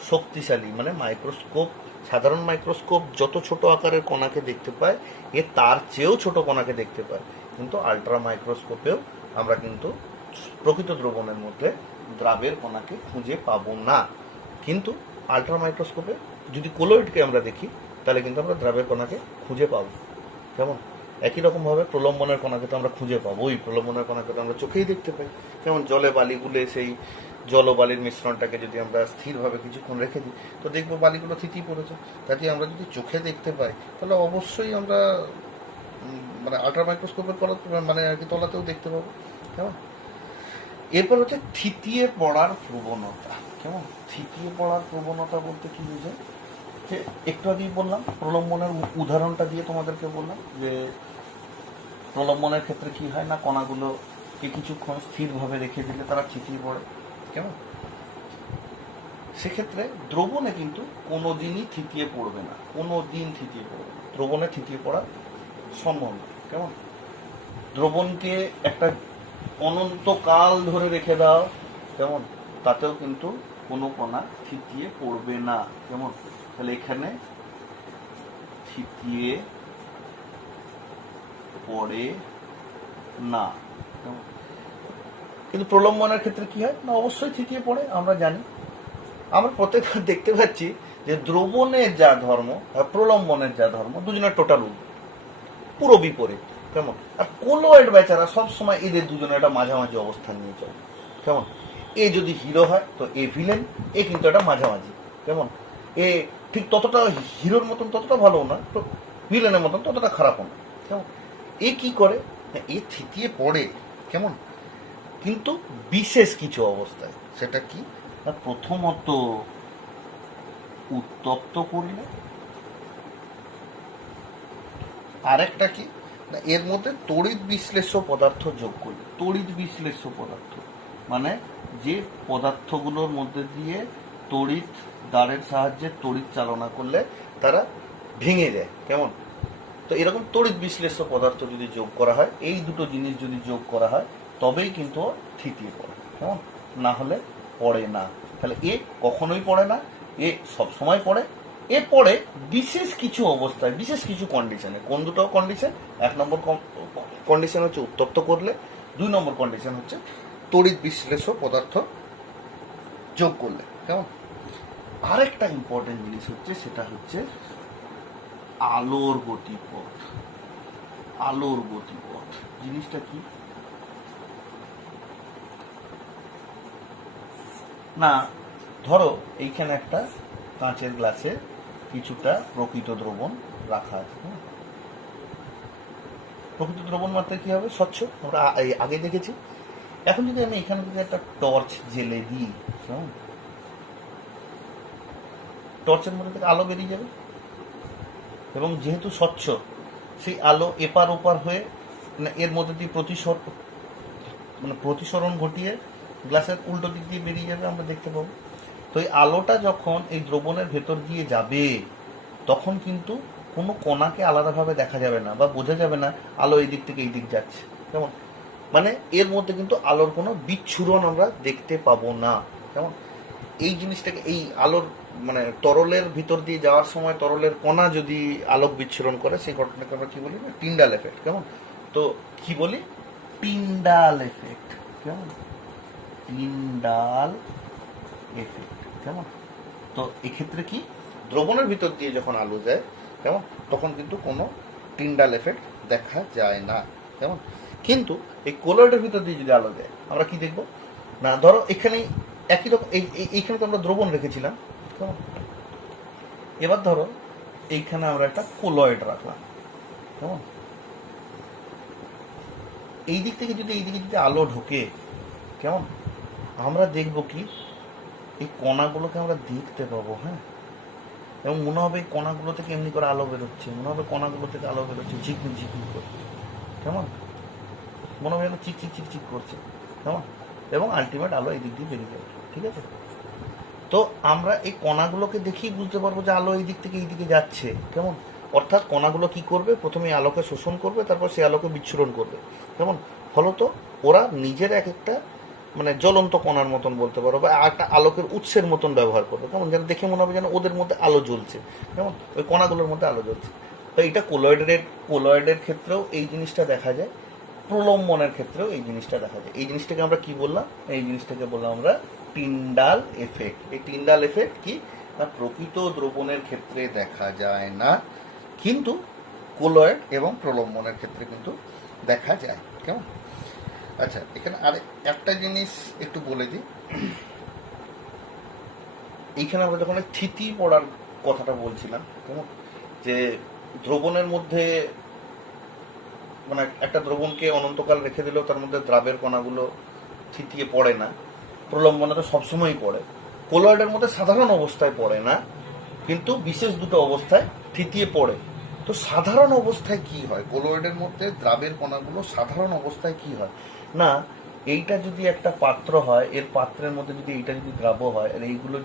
শক্তিশালী, মানে মাইক্রোস্কোপ, সাধারণ মাইক্রোস্কোপ যত ছোট আকারের কণাকে দেখতে পায়, এ তার চেয়েও ছোট কণাকে দেখতে পায়। কিন্তু আলট্রা মাইক্রোস্কোপেও আমরা কিন্তু প্রকৃত দ্রবণের মধ্যে দ্রাবের কণাকে খুঁজে পাবো না। কিন্তু আলট্রা মাইক্রোস্কোপে যদি কোলয়েডকে আমরা দেখি, তাহলে কিন্তু আমরা দ্রাবের কণাকে খুঁজে পাবো। কেমন? একই রকমভাবে প্রলম্বনের কণাকে তো আমরা খুঁজে পাবো, ওই প্রলম্বনের কণাকে তো আমরা চোখেই দেখতে পাই। যেমন জলে বালি গুলে, সেই জল ও বালির মিশ্রণটাকে যদি আমরা স্থিরভাবে কিছুক্ষণ রেখে দিই, তো দেখবো বালিগুলো থিতিয়ে পড়েছে। কাজে আমরা যদি চোখে দেখতে পাই, তাহলে অবশ্যই আমরা মানে আলট্রা মাইক্রোস্কোপের মানে আর কি তলাতেও দেখতে পাবো। কেমন? এরপর হচ্ছে থিতিয়ে পড়ার প্রবণতা। কেমন? থিতিয়ে পড়ার প্রবণতা বলতে কি বুঝে, যে একটু আগেই বললাম, প্রলম্বনের উদাহরণটা দিয়ে তোমাদেরকে বললাম যে প্রলম্বনের ক্ষেত্রে কি হয় না, কণাগুলোকে কিছুক্ষণ স্থিরভাবে রেখে দিলে তারা থিতিয়ে পড়ে। কেমন? সেক্ষেত্রে দ্রবণে কিন্তু কোনোদিনই থিতিয়ে পড়বে না, কোনোদিন থিতিয়ে পড়বে না, দ্রবণে থিতিয়ে পড়া সম্ভব না। কেমন? দ্রবণকে একটা অনন্তকাল ধরে রেখে দাও, কেমন, তাতেও কিন্তু কোনো কণা থিতিয়ে পড়বে না। কেমন? তাহলে এখানে থিতিয়ে পড়ে না। কিন্তু প্রলম্বনের ক্ষেত্রে কি হয় না, অবশ্যই থিতিয়ে পড়ে, আমরা জানি। আমরা প্রত্যেক দেখতে পাচ্ছি যে দ্রবণের যা ধর্ম আর প্রলম্বনের যা ধর্ম, দুজনের টোটাল পুরো বিপরীত। কেমন? আর কোলয়েড বেচারা সবসময় এদের দুজনের একটা মাঝামাঝি অবস্থান নিয়ে চলে। কেমন? এ যদি হিরো হয় তো এ ভিলেন, এ কিন্তু একটা মাঝামাঝি। কেমন? এ ঠিক ততটা হিরোর মতন ততটা ভালো না, তো ভিলেনের মতন ততটা খারাপও না। কেমন? এ কি করে? এ থিতিয়ে পড়ে। কেমন? কিন্তু বিশেষ কিছু অবস্থায়। সেটা কি না, প্রথমত উত্তপ্ত করলে, আরেকটা কি না, এর মধ্যে তড়িৎ বিশ্লেষ্য পদার্থ যোগ করলে। তড়িৎ বিশ্লেষ্য পদার্থ মানে যে পদার্থগুলোর মধ্যে দিয়ে তড়িৎ দ্বারের সাহায্যে তড়িৎ চালনা করলে তারা ভেঙে যায়। কেমন? তো এরকম তড়িৎ বিশ্লেষ্য পদার্থ যদি যোগ করা হয়, এই দুটো জিনিস যদি যোগ করা হয়, তবেই কিন্তু ও থিতিয়ে পড়ে। কেমন? না হলে পড়ে না। তাহলে এ কখনোই পড়ে না, এ সব সময় পড়ে। এ পড়ে বিশেষ কিছু অবস্থায়, বিশেষ কিছু কন্ডিশনে। কোন দুটো কন্ডিশন? 1 নম্বর কন্ডিশন হচ্ছে উত্তপ্ত করলে, 2 নম্বর কন্ডিশন হচ্ছে তড়িৎ বিশ্লেষ্য পদার্থ যোগ করলে। কেমন? আরেকটা ইম্পর্টেন্ট জিনিস হচ্ছে, সেটা হচ্ছে আলোর গতিপথ। আলোর গতিপথ জিনিসটা কি না, ধরো এইখানে একটা কাঁচের গ্লাসে কিছুটা প্রকৃত দ্রবণ রাখা আছে। প্রকৃত দ্রবণ মাত্রা কি হবে? স্বচ্ছ, আমরা আগে দেখেছি। এখন যদি আমি এখানে যদি একটা টর্চ জেলে দিই, টর্চের মধ্যে থেকে আলো বেরিয়ে যাবে, এবং যেহেতু স্বচ্ছ, সেই আলো এপার ওপার হয়ে এর মধ্যে দিয়ে প্রতিসরণ ঘটিয়ে গ্লাসের উল্টো দিক দিয়ে বেরিয়ে যাবে, আমরা দেখতে পাবো। তো এই আলোটা যখন এই দ্রবণের ভেতর দিয়ে যাবে, তখন কিন্তু কোনো কণাকে আলাদাভাবে দেখা যাবে না, বা বোঝা যাবে না আলো এই দিক থেকে এই দিক যাচ্ছে। কেমন? মানে এর মধ্যে কিন্তু আলোর কোনো বিচ্ছুরণ আমরা দেখতে পাবো না। কেমন? এই জিনিসটাকে, এই আলোর মানে তরলের ভিতর দিয়ে যাওয়ার সময় তরলের কণা যদি আলোক বিচ্ছুরণ করে, সেই ঘটনাকে আমরা কি বলি? না, টিন্ডাল এফেক্ট। কেমন? তো কি বলি? Tyndall effect. কেমন? Tyndall effect. কেমন? তো এক্ষেত্রে কি, দ্রবণের ভিতর দিয়ে যখন আলো যায়, কেমন, তখন কিন্তু কোনো টিন্ডাল এফেক্ট দেখা যায় না। কেমন? কিন্তু এই কোলয়েডের ভিতর দিয়ে যদি আলো যায়, আমরা কি দেখব না, ধরো এখানে একই রকম, এইখানে তো আমরা দ্রবণ রেখেছিলাম। কেমন? এবার ধরো এইখানে আমরা একটা কোলয়েড রাখলাম। কেমন? এই দিক থেকে যদি এই দিকে যদি আলো ঢোকে, কেমন, আমরা দেখব কি, এই কণাগুলোকে আমরা দেখতে পাবো। হ্যাঁ, এবং মনে হবে এই কণাগুলো থেকে এমনি করে আলো বেরোচ্ছে, মনে হবে কণাগুলো থেকে আলো বেরোচ্ছে ঝিকমিক ঝিকমিক করে। কেমন? মনে হবে যেন চিক চিক চিক চিক করছে। কেমন? এবং আলটিমেট আলো এই দিক দিয়ে বেরিয়ে যাবে। ঠিক আছে? তো আমরা এই কণাগুলোকে দেখেই বুঝতে পারবো যে আলো এই দিক থেকে এই দিকে যাচ্ছে। কেমন? অর্থাৎ কণাগুলো কি করবে? প্রথমে আলোকে শোষণ করবে, তারপর সেই আলোকে বিচ্ছুরণ করবে। কেমন? ফলত ওরা নিজের এক একটা মানে জ্বলন্ত কণার মতন বলতে পারো, বা একটা আলোকের উৎসের মতন ব্যবহার করবে। কেমন? যেন দেখে মনে হবে যেন ওদের মধ্যে আলো জ্বলছে। কেমন? ওই কণাগুলোর মধ্যে আলো জ্বলছে। তো এইটা কোলয়েডের ক্ষেত্রেও এই জিনিসটা দেখা যায়, প্রলম্বনের ক্ষেত্রেও এই জিনিসটা দেখা যায়। এই জিনিসটাকে আমরা কি বললাম? এই জিনিসটাকে বললাম আমরা টিন্ডাল এফেক্ট। এই টিন্ডাল এফেক্ট কি না, প্রকৃত দ্রবণের ক্ষেত্রে দেখা যায় না, কিন্তু কোলয়েড এবং প্রলম্বনের ক্ষেত্রে কিন্তু দেখা যায়। কেমন? আচ্ছা, এখানে আর একটা জিনিস একটু বলে দিই। এইখানে আমরা যখন থিতি পড়ার কথাটা বলছিলাম, কেমন, যে দ্রবণের মধ্যে মানে একটা দ্রবণকে অনন্তকাল রেখে দিলেও তার মধ্যে দ্রাবের কণাগুলো থিতিয়ে পড়ে না, প্রলম্বনে তো সবসময়ই পড়ে। কোলয়েডের মধ্যে সাধারণ অবস্থায় পড়ে না, কিন্তু বিশেষ দুটো অবস্থায় থিতিয়ে পড়ে। তো সাধারণ অবস্থায় কি হয়? কোলয়েডের মধ্যে দ্রাবের কণাগুলো সাধারণ অবস্থায় কি হয় না, এইটা যদি একটা পাত্র হয়, এর পাত্রের মধ্যে যদি এইটা যদি দ্রাব হয়, আর এইগুলো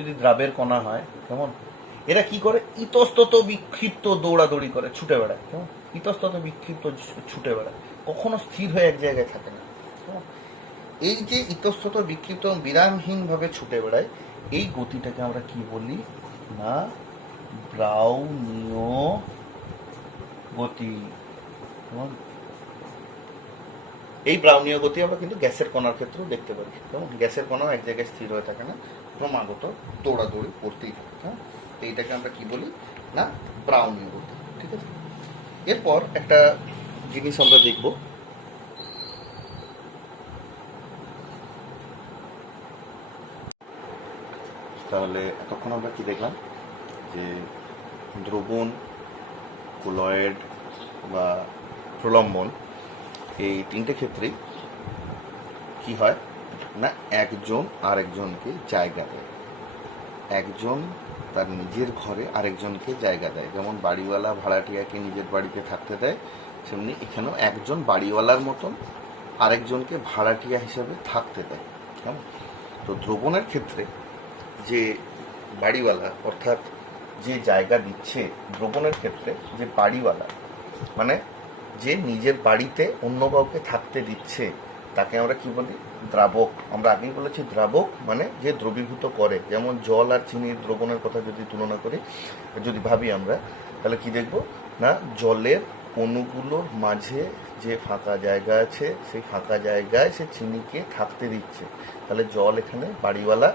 যদি দ্রাবের কণা হয়, কেমন, এরা কি করে? ইতস্তত বিক্ষিপ্ত দৌড়াদৌড়ি করে, ছুটে বেড়ায়। কেমন? ইতস্তত বিক্ষিপ্ত ছুটে বেড়ায়, কখনো স্থির হয়ে এক জায়গায় থাকে না। এই যে ইতস্তত বিক্ষিপ্ত বিরামহীন ভাবে ছুটে বেড়ায়, এই গতিটাকে আমরা কি বলি না, ব্রাউনীয় গতি। এই ব্রাউনীয় গতি আমরা কিন্তু গ্যাসের কণার ক্ষেত্রেও দেখতে পারি। যেমন গ্যাসের কণাও এক জায়গায় স্থির হয়ে থাকে না, ক্রমাগত দৌড়াদৌড়ি করতেই থাকে। হ্যাঁ, এইটাকে আমরা কি বলি না, ব্রাউনীয় গতি। ঠিক আছে? এরপর একটা জিনিস আমরা দেখব, তাহলে এতক্ষণ আমরা কি দেখলাম, যে দ্রবণ, কোলয়েড বা প্রলম্বন, এই তিনটে ক্ষেত্রেই কি হয় না, একজন আরেকজনকে জায়গা দেয়। একজন তার নিজের ঘরে আরেকজনকে জায়গা দেয়। যেমন বাড়িওয়ালা ভাড়াটিয়াকে নিজের বাড়িতে থাকতে দেয়, সেমনি এখানেও একজন বাড়িওয়ালার মতন আরেকজনকে ভাড়াটিয়া হিসেবে থাকতে দেয়। কেমন? তো দ্রবণের ক্ষেত্রে যে বাড়িওয়ালা, অর্থাৎ যে জায়গা দিচ্ছে, দ্রবণের ক্ষেত্রে যে বাড়িওয়ালা মানে যে নিজের বাড়িতে অন্য কাউকে থাকতে দিচ্ছে, তাকে আমরা কি বলি, দ্রাবক। আমরা আগেই বলেছি দ্রাবক মানে যে দ্রবীভূত করে। যেমন জল আর চিনির দ্রবণের কথা যদি তুলনা করি, যদি ভাবি আমরা, তাহলে কি দেখব না, জলের অণুগুলোর মাঝে যে ফাঁকা জায়গা আছে, সেই ফাঁকা জায়গায় সে চিনিকে থাকতে দিচ্ছে। তাহলে জল এখানে বাড়িওয়ালা,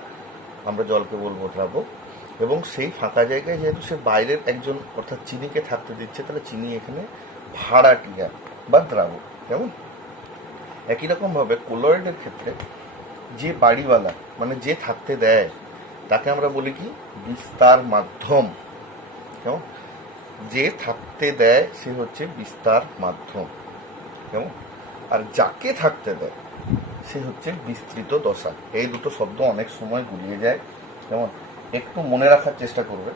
আমরা জলকে বলবো দ্রাবক। এবং সেই ফাঁকা জায়গায় যেহেতু সে বাইরের একজন অর্থাৎ চিনিকে থাকতে দিচ্ছে, তাহলে চিনি এখানে ভাড়াটিয়া বা দ্রাবক। কেমন? একই রকমভাবে কোলয়েডের ক্ষেত্রে যে বাড়িওয়ালা মানে যে থাকতে দেয়, তাকে আমরা বলি কি, বিস্তার মাধ্যম। কেমন? যে থাকতে দেয় সে হচ্ছে বিস্তার মাধ্যম। কেমন? আর যাকে থাকতে দেয় সে হচ্ছে বিস্তৃত দশা। এই দুটো শব্দ অনেক সময় গুলিয়ে যায়। কেমন? একটু মনে রাখার চেষ্টা করবে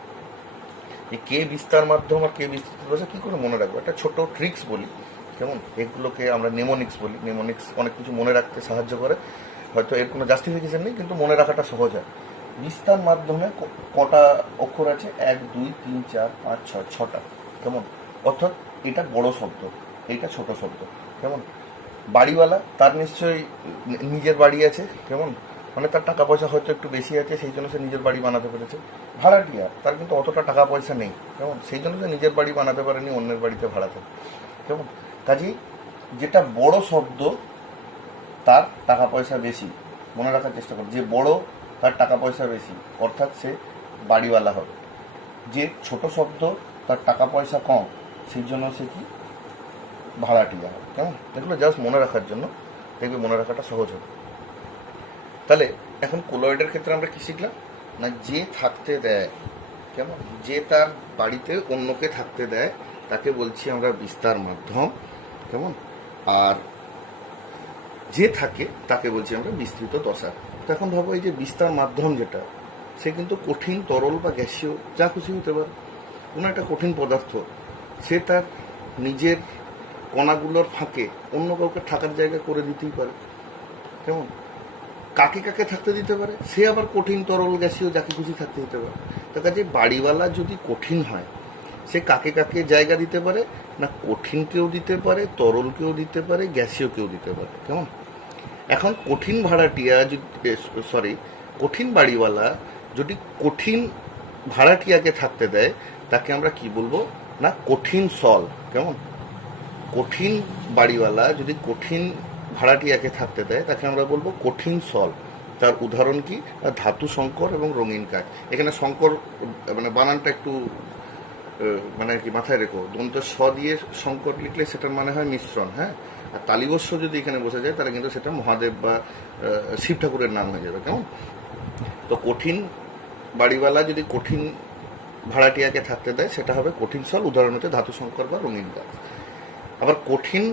যে কে বিস্তার মাধ্যম আর কে বিস্তৃত দশা কি করে মনে রাখবো। একটা ছোট ট্রিক্স বলি। কেমন? এগুলোকে আমরা নেমোনিক্স বলি। নেমোনিক্স অনেক কিছু মনে রাখতে সাহায্য করে। হয়তো এর কোনো জাস্টিফিকেশন নেই, কিন্তু মনে রাখাটা সহজ হয়। বিস্তার মাধ্যমে কটা অক্ষর আছে? 1 2 3 4 5 6, 6টা। কেমন? অর্থাৎ এটা বড় শব্দ, এইটা ছোট শব্দ। কেমন? বাড়িওয়ালা, তার নিশ্চয়ই নিজের বাড়ি আছে। কেমন? মানে তার টাকা পয়সা হয়তো একটু বেশি আছে, সেই জন্য সে নিজের বাড়ি বানাতে পেরেছে। ভাড়াটিয়া, তার কিন্তু অতটা টাকা পয়সা নেই। কেমন? সেই জন্য সে নিজের বাড়ি বানাতে পারেনি, অন্যের বাড়িতে ভাড়াতে। কেমন? কাজেই যেটা বড় শব্দ তার টাকা পয়সা বেশি। মনে রাখার চেষ্টা কর, যে বড় তার টাকা পয়সা বেশি, অর্থাৎ সে বাড়িওয়ালা হবে। যে ছোট শব্দ তার টাকা পয়সা কম, সেই জন্য সে কি, ভাড়াটিয়া হবে। কেমন? এগুলো জাস্ট মনে রাখার জন্য, দেখবে মনে রাখাটা সহজ হবে। তাহলে এখন কোলয়েডের ক্ষেত্রে আমরা কি শিখলাম না, যে থাকতে দেয়। কেমন? যে তার বাড়িতে অন্যকে থাকতে দেয় তাকে বলছি আমরা বিস্তার মাধ্যম। কেমন? আর যে থাকে তাকে বলছি আমরা বিস্তৃত দশা। এখন ভাবো, এই যে বিস্তার মাধ্যম যেটা, সে কিন্তু কঠিন, তরল বা গ্যাসীয় যা খুশি হতে পারে। কোনো একটা কঠিন পদার্থ সে তার নিজের কণাগুলোর ফাঁকে অন্য কাউকে থাকার জায়গা করে দিতেই পারে। কেমন? কাকে কাকে থাকতে দিতে পারে? সে আবার কঠিন, তরল, গ্যাসীয় যাকে খুশি থাকতে দিতে পারে। তার কাছে বাড়িওয়ালা যদি কঠিন হয়, সে কাকে কাকে জায়গা দিতে পারে না, কঠিনকেও দিতে পারে, তরলকেও দিতে পারে, গ্যাসীয়কেও দিতে পারে। কেমন? এখন কঠিন ভাড়াটিয়া যদি কঠিন বাড়িওয়ালা যদি কঠিন ভাড়াটিয়াকে থাকতে দেয়, তাকে আমরা কি বলবো না, কঠিন সল। কেমন? কঠিন বাড়িওয়ালা যদি কঠিন ভাড়াটিয়াকে থাকতে দেয়, তাকে আমরা বলবো কঠিন সল। তার উদাহরণ কি, ধাতু সংকর এবং রঙিন কাঠ। এখানে সংকর মানে বানানটা একটু মানে কি মাথায় রেখো, দন্ত স দিয়ে সংকর লিখলে সেটার মানে হয় মিশ্রণ। হ্যাঁ, আর তালিবস্য যদি এখানে বসে যায়, তাহলে কিন্তু সেটা মহাদেব বা শিব ঠাকুরের নাম হয়ে যাবে। কেমন? তো কঠিন বাড়িওয়ালা যদি কঠিন ভাড়াটিয়াকে থাকতে দেয়, সেটা হবে কঠিন সল। উদাহরণ হচ্ছে ধাতু সংকর বা রঙিন কাঠ। আবার কঠিন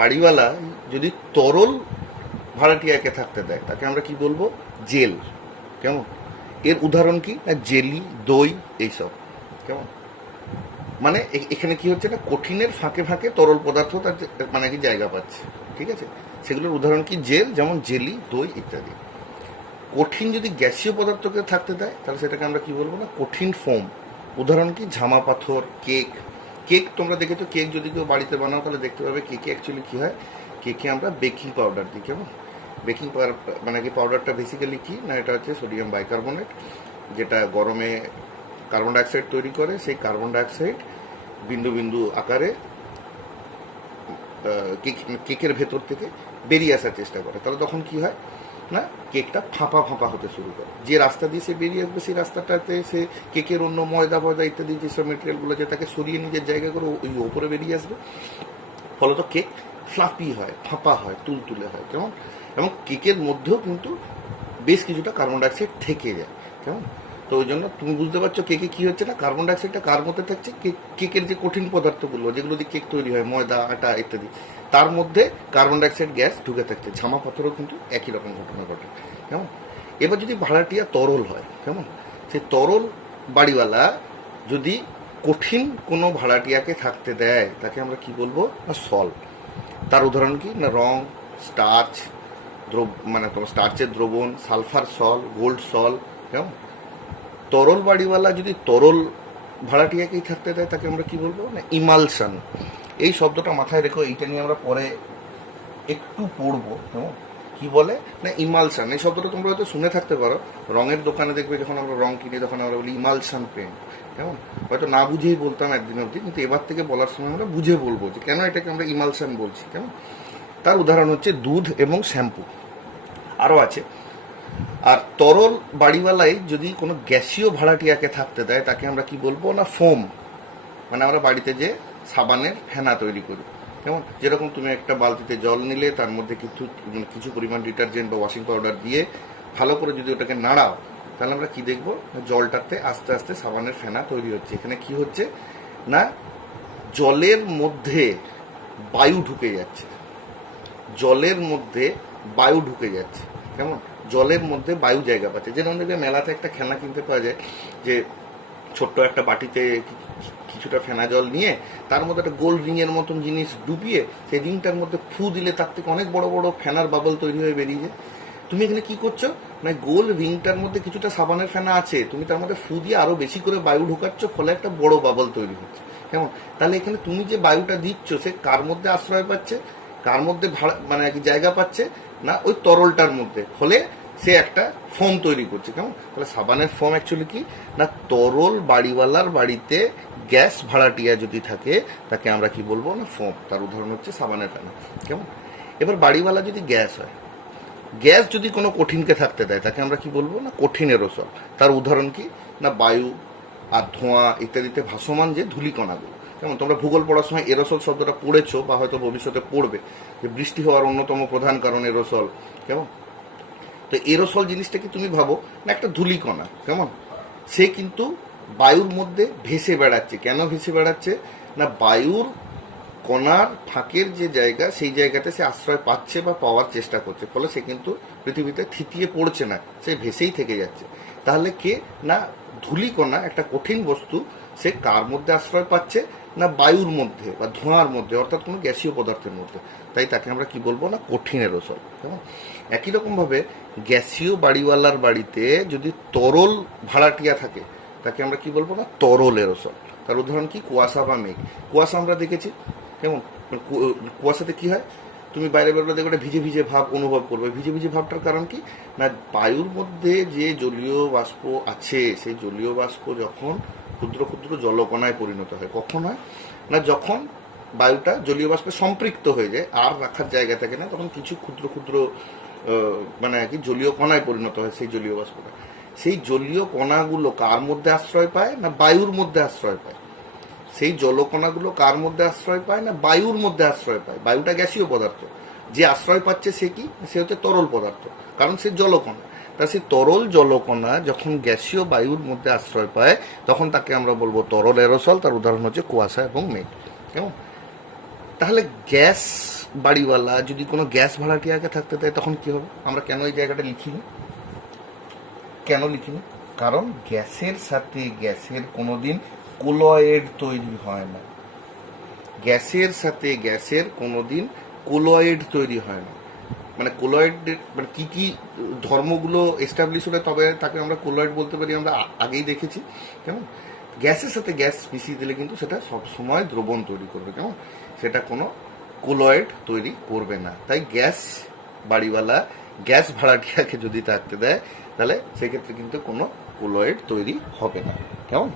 বাড়িওয়ালা যদি তরল ভাড়াটিয়াকে থাকতে দেয়, তাকে আমরা কি বলবো, জেল। কেমন? এর উদাহরণ কি না, জেলি, দই, এইসব। কেমন? মানে এখানে কি হচ্ছে না, কঠিনের ফাঁকে ফাঁকে তরল পদার্থ তার মানে কি জায়গা পাচ্ছে। ঠিক আছে? সেগুলোর উদাহরণ কি, জেল, যেমন জেলি, দই ইত্যাদি। কঠিন যদি গ্যাসীয় পদার্থকে থাকতে দেয়, তাহলে সেটাকে আমরা কি বলবো না, কঠিন ফোম। উদাহরণ কি, ঝামা পাথর, কেক। কেক তোমরা দেখেছো, কেক যদি কেউ বাড়িতে বানাও তাহলে দেখতে পাবে কেকে অ্যাকচুয়ালি কী হয়, কেকে আমরা বেকিং পাউডার দিই। কেমন? বেকিং পাউডার মানে কি, পাউডারটা বেসিক্যালি কি না, এটা হচ্ছে সোডিয়াম বাইকার্বনেট, যেটা গরমে কার্বন ডাইঅক্সাইড তৈরি করে। সেই কার্বন ডাইঅক্সাইড বিন্দু বিন্দু আকারে কেকের ভেতর থেকে বেরিয়ে আসার চেষ্টা করে। তাহলে তখন কি হয় না, কেকটা ফাঁপা ফাঁপা হতে শুরু করে। যে রাস্তা দিয়ে সে বেরিয়ে আসবে, সেই রাস্তাটাতে সে কেকের অন্য ময়দা ফয়দা ইত্যাদি যেসব মেটেরিয়ালগুলো আছে তাকে সরিয়ে নিজের জায়গা করে ওই ওপরে বেরিয়ে আসবে। ফলত কেক ফ্লাফি হয়, ফাঁপা হয়, তুলতুলে হয়। কেমন? এবং কেকের মধ্যেও কিন্তু বেশ কিছুটা কার্বন ডাইঅক্সাইড থেকে যায়। কেমন? তো ওই জন্য তুমি বুঝতে পারছো কেকে কি হচ্ছে না, কার্বন ডাইঅক্সাইডটা কার মধ্যে থাকছে, কেকের যে কঠিন পদার্থগুলো যেগুলো দিয়ে কেক তৈরি হয়, ময়দা, আটা ইত্যাদি, তার মধ্যে কার্বন ডাইঅক্সাইড গ্যাস ঢুকে থাকছে। ঝামা পাথরও কিন্তু একই রকম ঘটনা ঘটে। কেমন? এবার যদি ভাড়াটিয়া তরল হয়, কেমন, সেই তরল বাড়িওয়ালা যদি কঠিন কোনো ভাড়াটিয়াকে থাকতে দেয় তাকে আমরা কি বলবো না সল। তার উদাহরণ কি না রং, স্টার্চ, মানে তোমার স্টার্চের দ্রবণ, সালফার সল, গোল্ড সল। কেমন? তরল বাড়িওয়ালা যদি তরল ভাড়াটিয়াকেই থাকতে দেয় তাকে আমরা কি বলবো না ইমালশন। এই শব্দটা মাথায় রেখো, এইটা নিয়ে আমরা পরে একটু পড়বো। কেমন? কি বলে না ইমালশন। এই শব্দটা তোমরা হয়তো শুনে থাকতে পারো, রঙের দোকানে দেখবে যখন আমরা রং কিনি তখন আমরা বলি ইমালশন পেন। কেমন? হয়তো না বুঝেই বলতাম একদিন অবধি, কিন্তু এবার থেকে বলার সময় আমরা বুঝে বলবো যে কেন এটাকে আমরা ইমালশন বলছি। কেমন? তার উদাহরণ হচ্ছে দুধ এবং শ্যাম্পু, আরও আছে। আর তরল বাড়িওয়ালাই যদি কোনো গ্যাসীয় ভাড়াটিয়াকে থাকতে দেয় তাকে আমরা কি বলবো না ফোম। মানে আমরা বাড়িতে যে সাবানের ফেনা তৈরি করি, কেমন, যেরকম তুমি একটা বালতিতে জল নিলে তার মধ্যে কিছু পরিমাণ ডিটারজেন্ট বা ওয়াশিং পাউডার দিয়ে ভালো করে যদি ওটাকে নাড়াও, তাহলে আমরা কি দেখবো জলটাতে আস্তে আস্তে সাবানের ফেনা তৈরি হচ্ছে। এখানে কি হচ্ছে না জলের মধ্যে বায়ু ঢুকে যাচ্ছে, জলের মধ্যে বায়ু ঢুকে যাচ্ছে। কেমন? জলের মধ্যে বায়ু জায়গা পাচ্ছে। যেরকম দেখবে মেলাতে একটা খেলনা কিনতে পাওয়া যায় যে ছোট্ট একটা বাটিতে কিছুটা ফেনা জল নিয়ে তার মধ্যে একটা গোল রিংয়ের মতন জিনিস ডুবিয়ে সেই রিংটার মধ্যে ফু দিলে তার থেকে অনেক বড় বড় ফেনার বাবল তৈরি হয়ে বেরিয়ে যায়। তুমি এখানে কি করছো না গোল রিংটার মধ্যে কিছুটা সাবানের ফেনা আছে, তুমি তার মধ্যে ফু দিয়ে আরো বেশি করে বায়ু ঢোকাচ্ছ, ফলে একটা বড় বাবল তৈরি হচ্ছে। কেমন? তাহলে এখানে তুমি যে বায়ুটা দিচ্ছ সে কার মধ্যে আশ্রয় পাচ্ছে, কার মধ্যে মানে জায়গা পাচ্ছে না ওই তরলটার মধ্যে, ফলে সে একটা ফোম তৈরি করছে। কেমন? তাহলে সাবানের ফোম অ্যাকচুয়ালি কি না তরল বাড়িওয়ালার বাড়িতে গ্যাস ভাড়াটিয়া যদি থাকে তাকে আমরা কি বলবো না ফোম। তার উদাহরণ হচ্ছে সাবানের ফেনা। কেমন? এবার বাড়িওয়ালা যদি গ্যাস হয়, গ্যাস যদি কোনো কঠিনকে থাকতে দেয় তাকে আমরা কি বলবো না কঠিন এরোসল। তার উদাহরণ কি না বায়ু আর ধোঁয়া ইত্যাদিতে ভাসমান যে ধূলিকণাগুলো। যেমন তোমরা ভূগোল পড়ার সময় এরোসল শব্দটা পড়েছো বা হয়তো ভবিষ্যতে পড়বে, যে বৃষ্টি হওয়ার অন্যতম প্রধান কারণ এরোসল। কেমন? তো এরোসল জিনিসটাকে তুমি ভাবো না একটা ধূলিকণা। কেমন? সে কিন্তু বায়ুর মধ্যে ভেসে বেড়াচ্ছে। কেন ভেসে বেড়াচ্ছে না বায়ুর কণার ফাঁকের যে জায়গা সেই জায়গাতে সে আশ্রয় পাচ্ছে বা পাওয়ার চেষ্টা করছে, ফলে সে কিন্তু পৃথিবীতে থিতিয়ে পড়ছে না, সে ভেসেই থেকে যাচ্ছে। তাহলে কে না ধূলিকণা একটা কঠিন বস্তু, সে কার মধ্যে আশ্রয় পাচ্ছে না বায়ুর মধ্যে বা ধোঁয়ার মধ্যে, অর্থাৎ কোনো গ্যাসীয় পদার্থের মধ্যে। তাই তাকে আমরা কি বলবো না কঠিন এরোসল। কেমন? একই রকমভাবে গ্যাসীয় বাড়িওয়ালার বাড়িতে যদি তরল ভাড়াটিয়া থাকে তাকে আমরা কি বলবো না তরল এরোসল। তার উদাহরণ কি কুয়াশা বা মেঘ। কুয়াশা আমরা দেখেছি। কেমন? কুয়াশাতে কি হয়, তুমি বাইরে বেরোলে দেখবে ভিজে ভিজে ভাব অনুভব করবে। ভিজে ভিজে ভাবটার কারণ কি না বায়ুর মধ্যে যে জলীয় বাষ্প আছে সেই জলীয় বাষ্প যখন ক্ষুদ্র ক্ষুদ্র জলকণায় পরিণত হয়, কখন হয় না যখন বায়ুটা জলীয় বাষ্পে সম্পৃক্ত হয়ে যায় আর রাখার জায়গা থাকে না, তখন কিছু ক্ষুদ্র ক্ষুদ্র মানে কি জলীয় কণায় পরিণত হয় সেই জলীয় বাষ্পটা। সেই জলীয় কণাগুলো কার মধ্যে আশ্রয় পায় না বায়ুর মধ্যে আশ্রয় পায়। সেই জলকণাগুলো কার মধ্যে আশ্রয় পায় না বায়ুর মধ্যে আশ্রয় পায়। বায়ুটা গ্যাসীয় পদার্থ, যে আশ্রয় পাচ্ছে সে কি সে হচ্ছে তরল পদার্থ, কারণ সে জলকণা। তা সেই তরল জলকণা যখন গ্যাসীয় বায়ুর মধ্যে আশ্রয় পায় তখন তাকে আমরা বলবো তরল এরোসল। তার উদাহরণ হচ্ছে কুয়াশা এবং মেঘ। কেমন? তাহলে গ্যাস বাড়িওয়ালা যদি কোনো গ্যাস ভাড়াটিয়াকে থাকতে দেয় তখন কি হবে? আমরা কেন এই জায়গাটা লিখিনি, কেন লিখিনি? কারণ গ্যাসের সাথে গ্যাসের কোনোদিন কোলয়েড তৈরি হয় না। গ্যাসের সাথে গ্যাসের কোনোদিন কোলয়েড তৈরি হয় না। মানে কোলয়েড মানে কি কি ধর্মগুলো এস্টাবলিশ হলে তবে তাকে আমরা কোলয়েড বলতে পারি, আমরা আগেই দেখেছি। কেমন? গ্যাসের সাথে গ্যাস মিশিয়ে দিলে কিন্তু সেটা সবসময় দ্রবণ তৈরি করবে। কেমন? সেটা কোনো কোলয়েড তৈরি করবে না। তাই গ্যাস বাড়িওয়ালা গ্যাস ভাড়াটিয়াকে যদি থাকতে দেয় তাহলে সেক্ষেত্রে কিন্তু কোনো কোলয়েড তৈরি হবে না। কেমন?